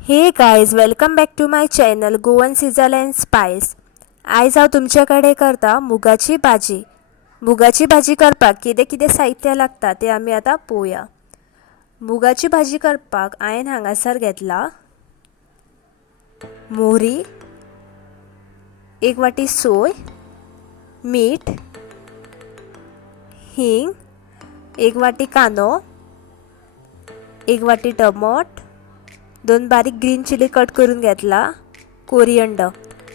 हे guys welcome back to my channel Goan sizzle and spice. आयज हांव तुमचे करता मुगाची भाजी। मुगाची भाजी करपाक कितें कितें साहित्य लागता ते आमी आतां पळोवया। मुगाची भाजी करपाक हांवें हांगासर घेतला मोहरी, एक वाटी सोय, मीठ, हिंग, एक वाटी कांदो, एक वाटी टमाट, दोन बारीक ग्रीन चिली कट करून घेतला, कोरिएंडर।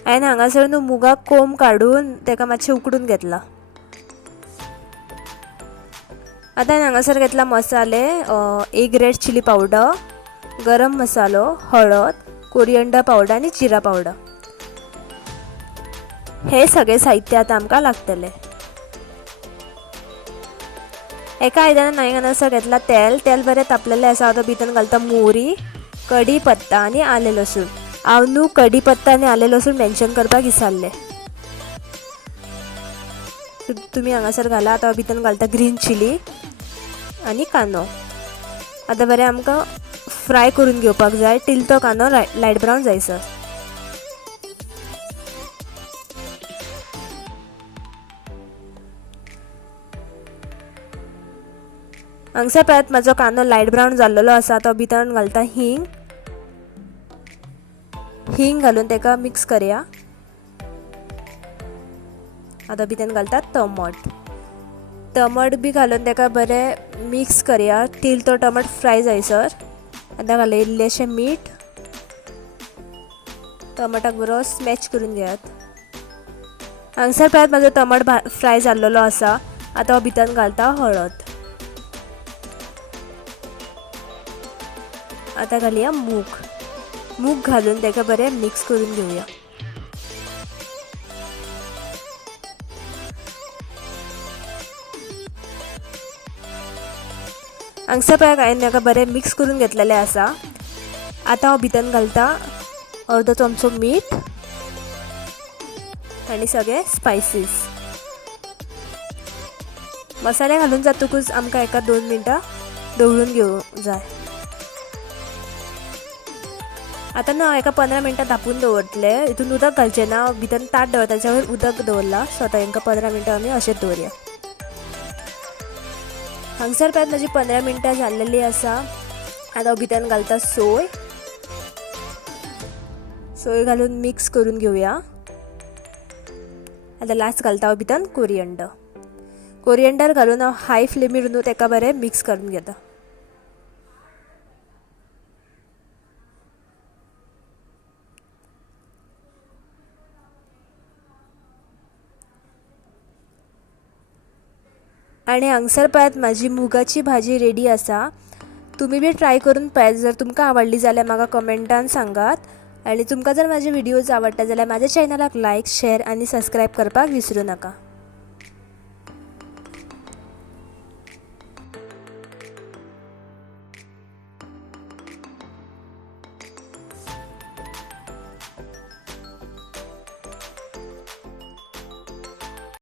हांवें हांगासर न्हू मुगाक कोंब काडून तेका मातशें उकडून घेतला। आतां हांवें हांगासर घेतला मसाले, एक रेड चिली पावडर, गरम मसालो, हळद, कोरिएंडर पावडर आनी जिरा पावडर। हे सगळे साहित्य आतां आमकां लागतले। एका आयदनान हांवें हांगासर घेतला तेल बरें तापलेलें आसा। हांव भितर घालता मोहरी, कढीपत्ता आनी आले लसूण। हांव न्हू कढीपत्ता आनी आले लसूण मेन्शन करपाक विसरलें, तुमी हांगासर घाला। आतां भितर घालता ग्रीन चिली आनी कांदो। आतां बरें आमकां फ्राय करून घेवपाक जाय टील तो कांदो लायट ब्रावन जायसर। हांगसर पळयात म्हाजो कांदो लायट ब्रावन जाल्लो आसा। तो भितर घालता हिंग घालून तेका मिक्स करया। आतां भितर घालता टमाट बी घालून तेका बरें मिक्स करया टील तो टमाट फ्राय जायसर। आतां घालया इल्लेशें मीठ, टमाटाक बरो स्मॅश करून घेयात। हांगसर पळयात म्हाजो टमाट फ्राय जाल्लो आसा। आतां भितर घालता हळद। आतां घालया मूग घालून तेका बरें मिक्स करून घेवया। हांगसर पळयात हांवें तेका बरें मिक्स करून घेतलेलें आसा। आतां हांव भितर घालता अर्दो चमचो मीठ आनी सगळे स्पायसीस। मसाले घालून जातकूच आमकां एका 2 मिनटां दवरून घेवूंक जाय। आतां न्हू हांव एका 15 मिनटां धापून दवरतले। हितून उदक घालचें ना, भितर ताट दवरता ताच्या वयर उदक दवरला। सो आतां हांकां 15 मिनटां आमी अशेंच दवरया। हांगसर पळयात म्हाजी 15 मिनटां जाल्लेली आसा। आतां हांव भितर घालता सोय घालून मिक्स करून घेवया। आतां लास्ट घालता हांव भितर कोरिएंडर घालून हांव हाय फ्लेमीर न्हू तेका बरें मिक्स करून घेता। आणि हांगसर पळयात म्हाजी मुगाची भाजी रेडी आसा। तुम्ही बी ट्राय करून पळयात। जर तुमकां आवडली जाल्यार म्हाका कमेंटान सांगात। आणि तुमकां जर माझे व्हिडिओज आवडटा जाल्यार माझ्या चॅनलाक लायक, शेअर आणि सबस्क्राईब करपाक विसरू नका।